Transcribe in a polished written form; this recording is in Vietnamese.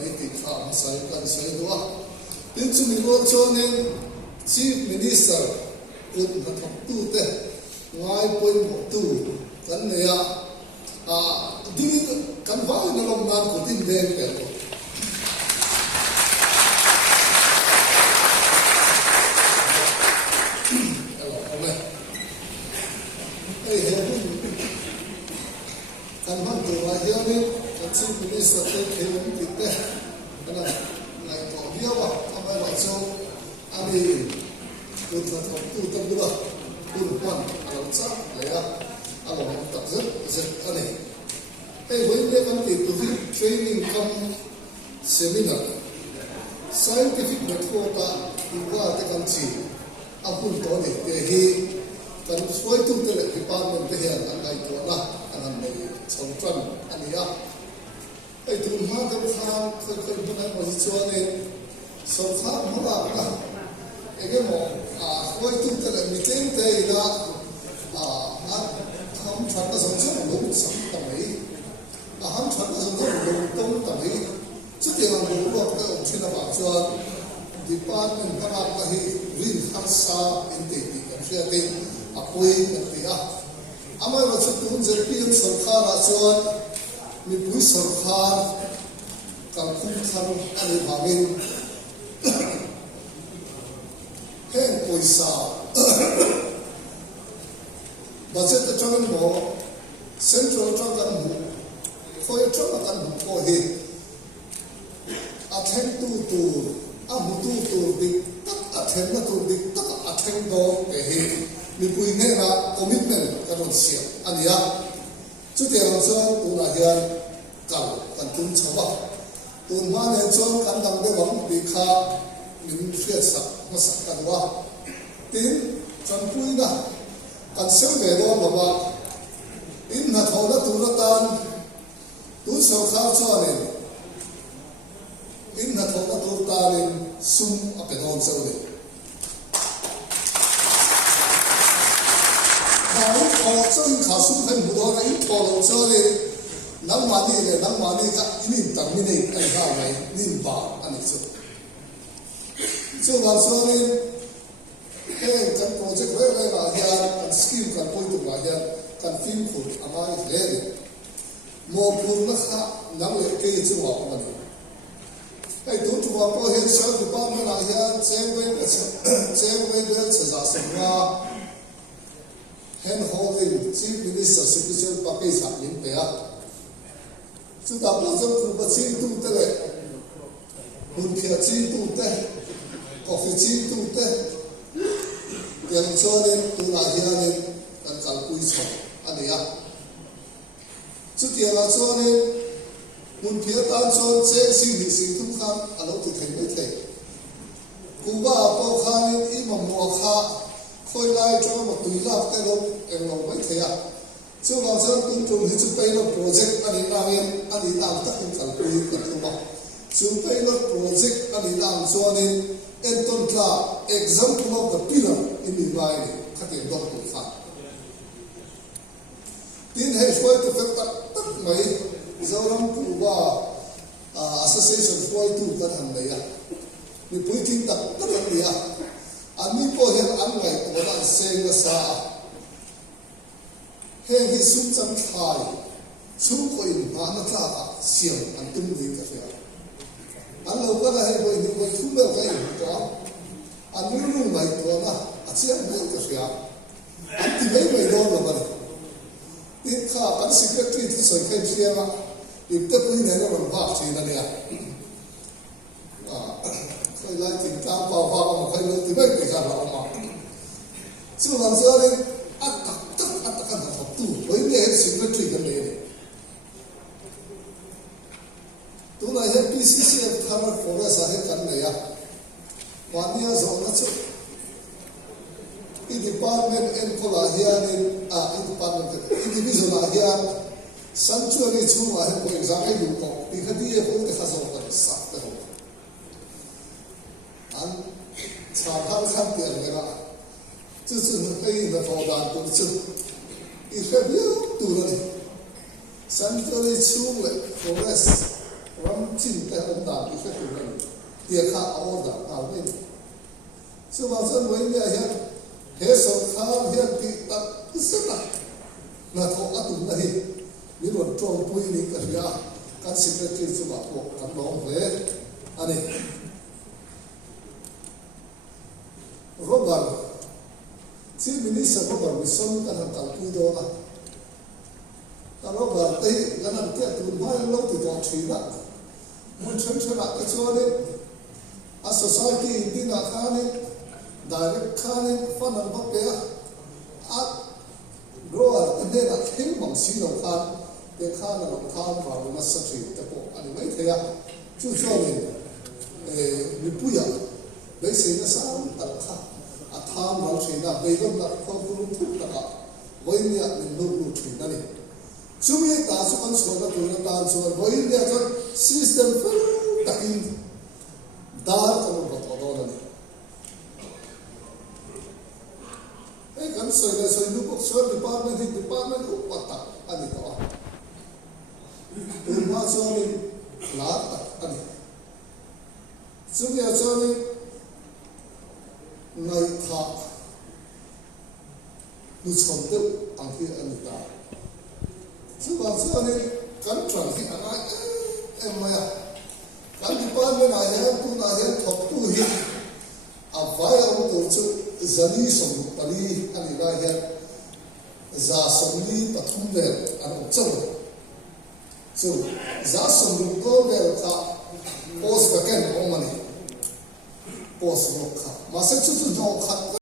mấy cái khám sai cần sai đó đến chúng mình luôn cho nên chief minister cũng là thằng tu thế ngoài quên một tu cái này đi cái vai nó làm ngàn của tin đen cái đó kan man tu wajah ni kan si polis satu kelem kita kan naik kau dia bah apa macam abi untuk tu terbuka pun alam sah ya alam tak zat ani boleh kan itu training kam seminar scientific method juga tekan si apun tu ni dehi kan sesuai tu terlebih department dehian angkai tu lah angan mai song tran ania ai tu ma da kham khoi bana ma chuane song kham ma ba ege mo khoi tu tele mitem te ida ham chan da song chang lo sam ta mai ham chan da song chang lo tong ta mai chu te ang lo lo ta ông china ba chuan department ba ka hi rin khasa inte ti ka sia te apoi ka ti amai wa chu tun je pin sarkar a chuan mi pui sarkar kan khum khan ani bangin hen poisa budget ta chang mo central chang kan mu khoi chang kan mu ko he a then tu a mu tu dik tak a then na tu dik tak a then do pe he mi pui ne na commitment kan sia ania chu te ang chuan tuna hian kal kan tum chawa tun ma ne chuan kan dang de wang bi kha min fiat sak ma sak kan wa tin chan pui na kan sem ve do ba in na thola tu na tan tu so kha chuan in na thola tu tan sum a pe don so le cho in khá sung hay một đó in thò lòng cho đi nắng mà đi cả in tặng mình này anh ha này in ba anh ấy cho làm sao nên cái project này là hiện cái skill cái point là hiện cái phim của anh ấy hết một buồn nó khác nắng lại cái gì chứ họ mà cái tổ chức họ có hiện sao thì bao nhiêu là hiện xem với cái sự giả sử mà hand holding chief minister special package hak lim pe a chu da ba jong ku ba chi tu te le hun khia chi tu te coffee chi tu te yang cho nên tu la hian nên kan kal pui chho ani a chu tia la cho nên hun khia tan chon che sing ni sing tu khan alo tu thei mai thei ku ba po khan i ma mo kha khoi lai cho một túi lạp cái lông em lòng mấy thế à chứ làm sao cũng trùng thì chúng tôi nó project anh ấy làm tất cả các cái việc không bao chúng tôi nó project anh ấy làm cho nên em tôn là example of the pillar in the Bible các cái đó cũng phải tin hay phơi tôi phải tất mấy giáo lắm cũng và association phơi tu tất hàng đấy à mình bồi tin tất cả đấy à anh po hiền anh ngày của bạn xem là sao hiện hi sum chăm thai sum coi mà nó ra xiêm anh tung đi cái gì anh lâu quá là hay coi những coi thú bèo cái gì đó anh mới luôn mày của nó anh xem được cái gì anh tìm mấy mày đó là vậy tiếp khá anh secretary thì soi cái gì mà tiếp tới cái này nó còn vác gì đó nè khơi lại tình cảm vào mà khơi lại thì mấy cái gì đó mà chứ làm sao đây tất cả là học tu với nghe secretary cái này tu này hết PCC tham gia phổ ra hết cái này à quan niệm rồi nó chứ cái department en có là hiện cái department individual là hiện sanctuary chung là hiện có exam cái dụng cụ thì cái gì cũng được khá rõ cái sắc cái hồ anh chả tham khám tiền cái nào chứ cái là phổ đàn cũng chứ cái phải biết tu rồi sanctuary chung lại forest ram chín cái ông đàn cái khác của mình tiệc hạ ở đàn nào bên số bao giờ mới nghe hiện hết số khá hiện thì ta rất là thọ ở tụng này những luật trong quy định cái gì các secretary số bảo hộ các đồng về anh ấy Robert Chief Minister Robert Wilson kan han tal pui do ta Robert tei kan han tia tu mai lo ti do chui da mun chen chen la ke cho ne a society din na kha ne direct kha ne fan an ba pe a grower ne na thing mong si lo kha te kha na lo kha va na sa chi te ko ani mai the ya chu cho ne mi pu ya bei se na sa ta kha a tham lo chi na bei lo na ko bu thu ta ka voi ni a ni lo lu chi na ni chu mi ta su kan so na tu na ta so voi ni a cho system fu ta in dar ka lo to do na ni e kan so na so lu ko so department ko pa ta ani to e ma so ni la ta ani chu mi a so ni ngày thọ nu chồng tiêu ang khi anh ta chứ bằng xưa này cắn tròn khi anh ấy em mày cắn đi qua bên này em cũng là em thọc tu hi à vài ông tổ chức zali sòng tali anh ấy là em giá sòng đi tập trung về anh ông châu châu giá sòng đi có về cả post cái ông mày post nó cả mà sẽ chút chút nó khác